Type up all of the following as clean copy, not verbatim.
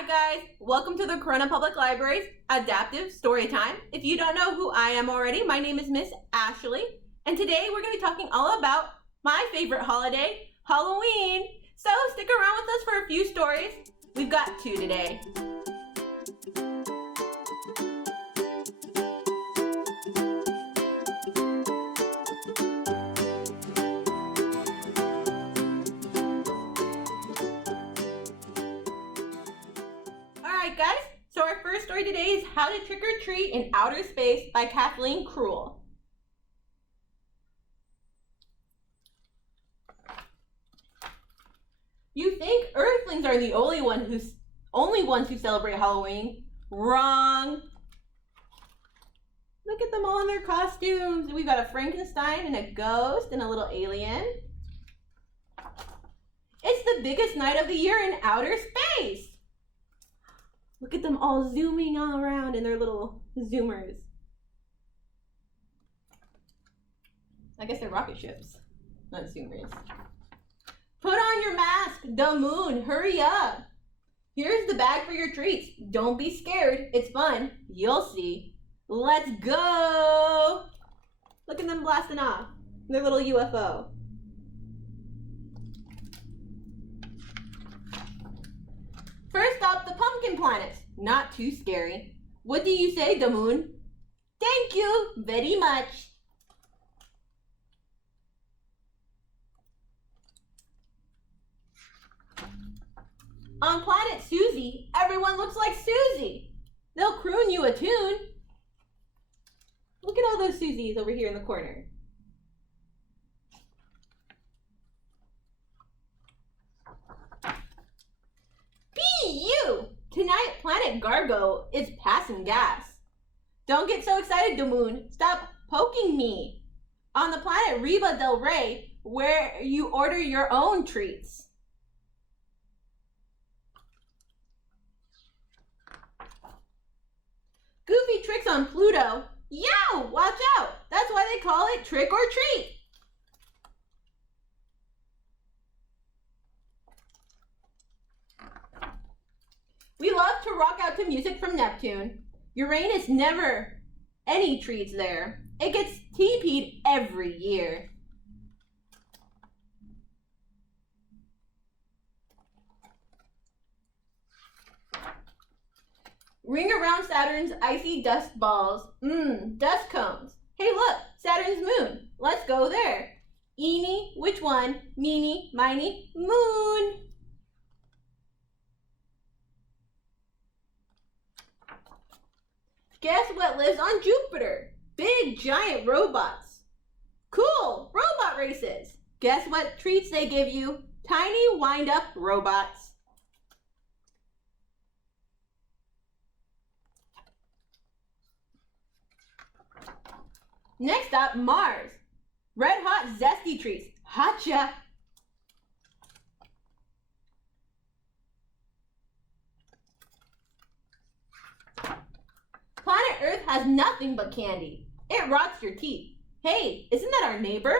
Hi guys, welcome to the Corona Public Library's Adaptive Storytime. If you don't know who I am already, my name is Miss Ashley, and today we're going to be talking all about my favorite holiday, Halloween. So stick around with us for a few stories. We've got two today. Alright guys, so our first story today is How to Trick or Treat in Outer Space by Kathleen Krull. You think Earthlings are the only ones who celebrate Halloween? Wrong! Look at them all in their costumes. We've got a Frankenstein and a ghost and a little alien. It's the biggest night of the year in outer space. Look at them all zooming all around in their little zoomers. I guess they're rocket ships, not zoomers. Put on your mask, the moon, hurry up. Here's the bag for your treats. Don't be scared, it's fun, you'll see. Let's go. Look at them blasting off, their little UFO. First up, the pumpkin planets. Not too scary. What do you say, the moon? Thank you very much. On planet Susie, everyone looks like Susie. They'll croon you a tune. Look at all those Susies over here in the corner. You! Tonight, planet Gargo is passing gas. Don't get so excited, Damoon. Stop poking me. On the planet Reba Del Rey, where you order your own treats. Goofy tricks on Pluto. Yow! Watch out! That's why they call it trick or treat. We love to rock out to music from Neptune. Uranus never any treats there. It gets TP'd every year. Ring around Saturn's icy dust balls. Dust cones. Hey look, Saturn's moon. Let's go there. Eeny, which one? Meeny, miny, moon. Guess what lives on Jupiter? Big giant robots. Cool, robot races. Guess what treats they give you? Tiny wind-up robots. Next up, Mars. Red hot zesty treats. Hotcha. Planet Earth has nothing but candy. It rots your teeth. Hey, isn't that our neighbor?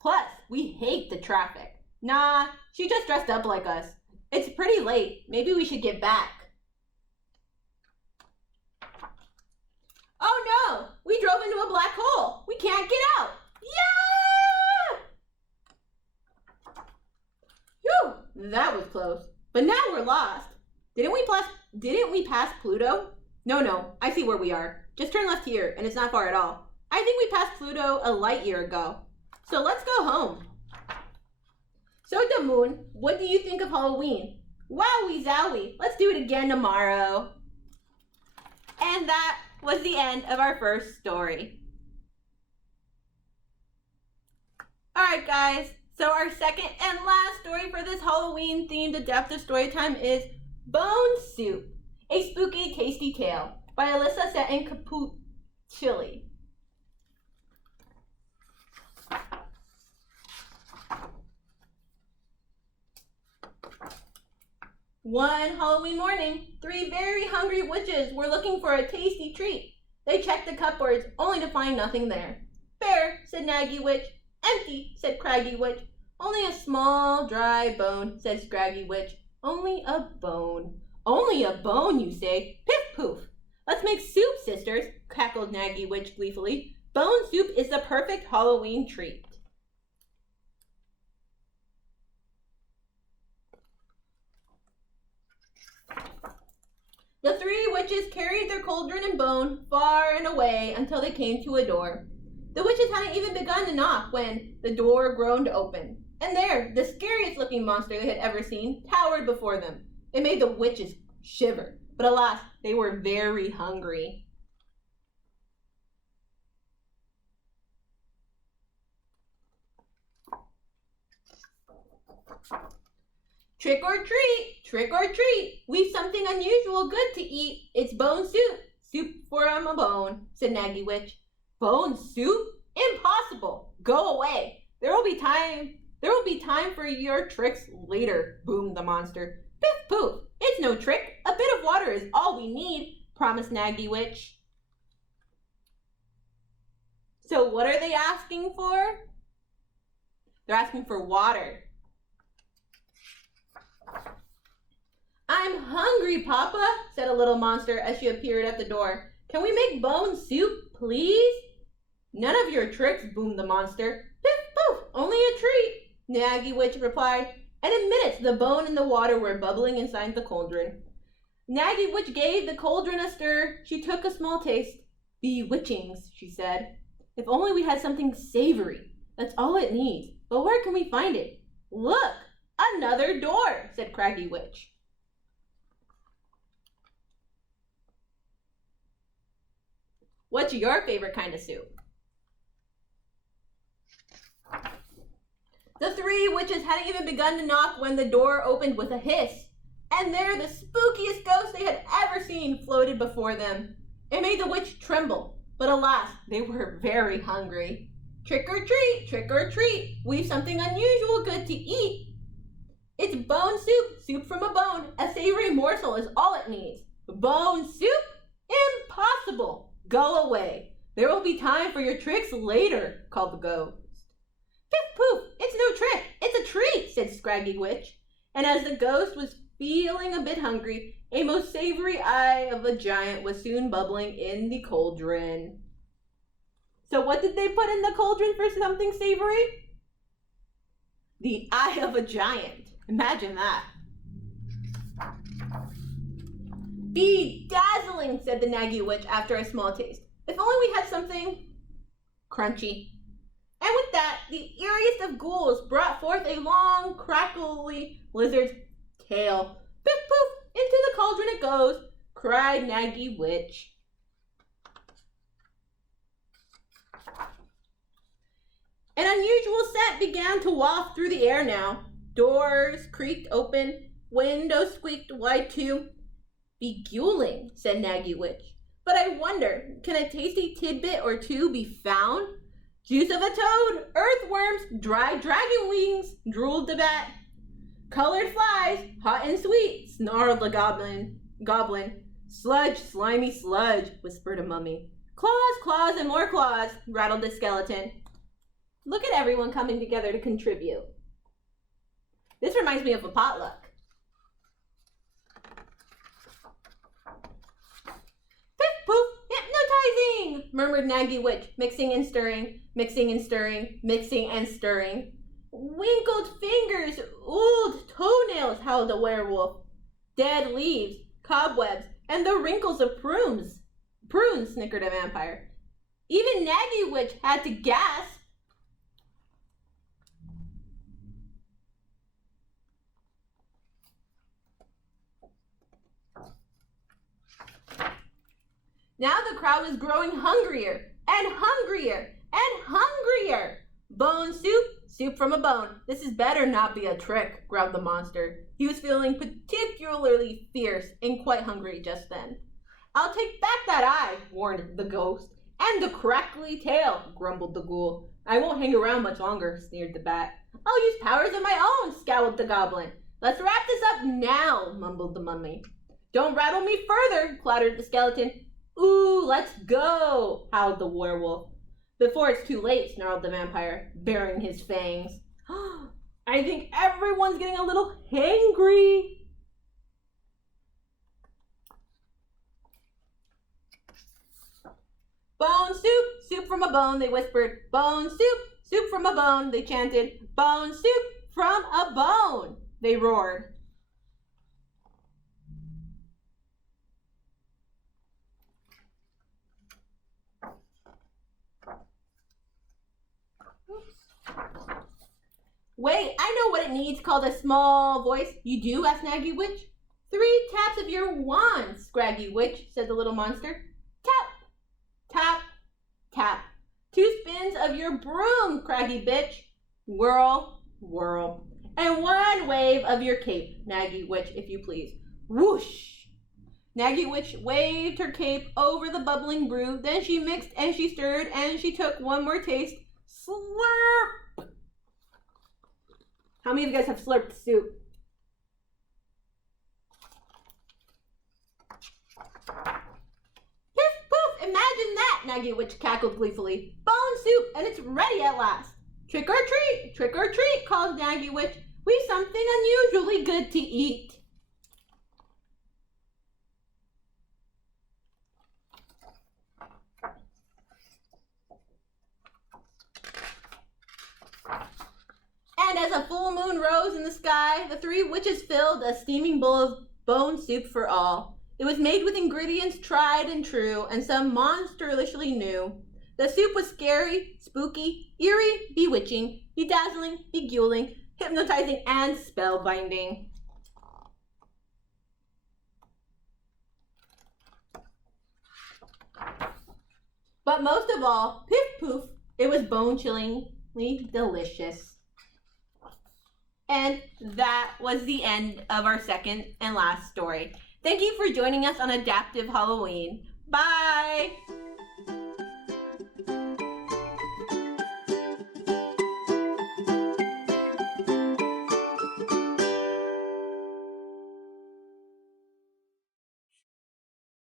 Plus, we hate the traffic. Nah, she just dressed up like us. It's pretty late. Maybe we should get back. Oh no! We drove into a black hole. We can't get out. Yeah! Phew! That was close. But now we're lost. Didn't we pass Pluto? No, I see where we are. Just turn left here, and it's not far at all. I think we passed Pluto a light year ago. So let's go home. So, Damoon, what do you think of Halloween? Wowie zowie, let's do it again tomorrow. And that was the end of our first story. Alright guys, so our second and last story for this Halloween-themed adaptive story time is Bone Soup. A Spooky Tasty Tale by Alyssa, Satin, Capucilli. One Halloween morning, 3 very hungry witches were looking for a tasty treat. They checked the cupboards, only to find nothing there. Bare, said Naggy Witch. Empty, said Craggy Witch. Only a small, dry bone, said Scraggy Witch. Only a bone. Only a bone, you say? Piff poof! Let's make soup, sisters, cackled Naggy Witch gleefully. Bone soup is the perfect Halloween treat. The three witches carried their cauldron and bone far and away until they came to a door. The witches hadn't even begun to knock when the door groaned open. And there, the scariest looking monster they had ever seen towered before them. It made the witches shiver, but alas, they were very hungry. Trick or treat, trick or treat. We've something unusual good to eat. It's bone soup. Soup from a bone, said Naggy Witch. Bone soup? Impossible. Go away. There will be time for your tricks later, boomed the monster. Piff poof. It's no trick. A bit of water is all we need, promised Naggy Witch. So what are they asking for? They're asking for water. I'm hungry, Papa, said a little monster as she appeared at the door. Can we make bone soup, please? None of your tricks, boomed the monster. Piff poof, only a treat, Naggy Witch replied, and in minutes the bone and the water were bubbling inside the cauldron. Naggy Witch gave the cauldron a stir. She took a small taste. Bewitchings, she said. If only we had something savory. That's all it needs. But where can we find it? Look, another door, said Craggy Witch. What's your favorite kind of soup? The three witches hadn't even begun to knock when the door opened with a hiss. And there the spookiest ghost they had ever seen floated before them. It made the witch tremble, but alas, they were very hungry. Trick or treat, trick or treat. We've something unusual good to eat. It's bone soup, soup from a bone. A savory morsel is all it needs. Bone soup? Impossible. Go away. There will be time for your tricks later, called the ghost. Piff poof, it's no trick, it's a treat, said Scraggy Witch. And as the ghost was feeling a bit hungry, a most savory eye of a giant was soon bubbling in the cauldron. So what did they put in the cauldron for something savory? The eye of a giant. Imagine that. Bedazzling, said the Naggy Witch after a small taste. If only we had something crunchy. And with that, the eeriest of ghouls brought forth a long, crackly lizard's tail. Piff poof, into the cauldron it goes, cried Naggy Witch. An unusual scent began to waft through the air now. Doors creaked open, windows squeaked wide too. Beguiling, said Naggy Witch. But I wonder, can a tasty tidbit or two be found? Juice of a toad, earthworms, dried dragon wings, drooled the bat. Colored flies, hot and sweet, snarled the goblin. Sludge, slimy sludge, whispered a mummy. Claws, claws, and more claws, rattled the skeleton. Look at everyone coming together to contribute. This reminds me of a potluck. Piff poof, hypnotizing, murmured Naggy Witch, mixing and stirring, mixing and stirring, mixing and stirring. Winkled fingers, old toenails, howled the werewolf. Dead leaves, cobwebs, and the wrinkles of prunes. Prunes, snickered a vampire. Even Naggy Witch had to gasp. Now the crowd was growing hungrier and hungrier and hungrier. Bone soup, soup from a bone. This had better not be a trick, growled the monster. He was feeling particularly fierce and quite hungry just then. I'll take back that eye, warned the ghost. And the crackly tail, grumbled the ghoul. I won't hang around much longer, sneered the bat. I'll use powers of my own, scowled the goblin. Let's wrap this up now, mumbled the mummy. Don't rattle me further, clattered the skeleton. Ooh, let's go, howled the werewolf. Before it's too late, snarled the vampire, baring his fangs. I think everyone's getting a little hangry. from a bone, they whispered. Bone soup, soup from a bone, they chanted. Bone soup from a bone, they roared. Wait, I know what it needs called a small voice. You do? Asked Naggy Witch. 3 taps of your wand, Scraggy Witch, said the little monster. Tap, tap, tap. 2 spins of your broom, Craggy Bitch. Whirl, whirl. And 1 wave of your cape, Naggy Witch, if you please. Whoosh! Naggy Witch waved her cape over the bubbling brew. Then she mixed and she stirred and she took 1 more taste. Slurp! How many of you guys have slurped soup? Piff poof! Imagine that, Naggy Witch cackled gleefully. Bone soup, and it's ready at last. Trick or treat, called Naggy Witch. We've something unusually good to eat. And as a full moon rose in the sky, the 3 witches filled a steaming bowl of bone soup for all. It was made with ingredients tried and true, and some monsterishly new. The soup was scary, spooky, eerie, bewitching, bedazzling, beguiling, hypnotizing, and spellbinding. But most of all, piff poof, it was bone-chillingly delicious. And that was the end of our second and last story. Thank you for joining us on Adaptive Halloween. Bye!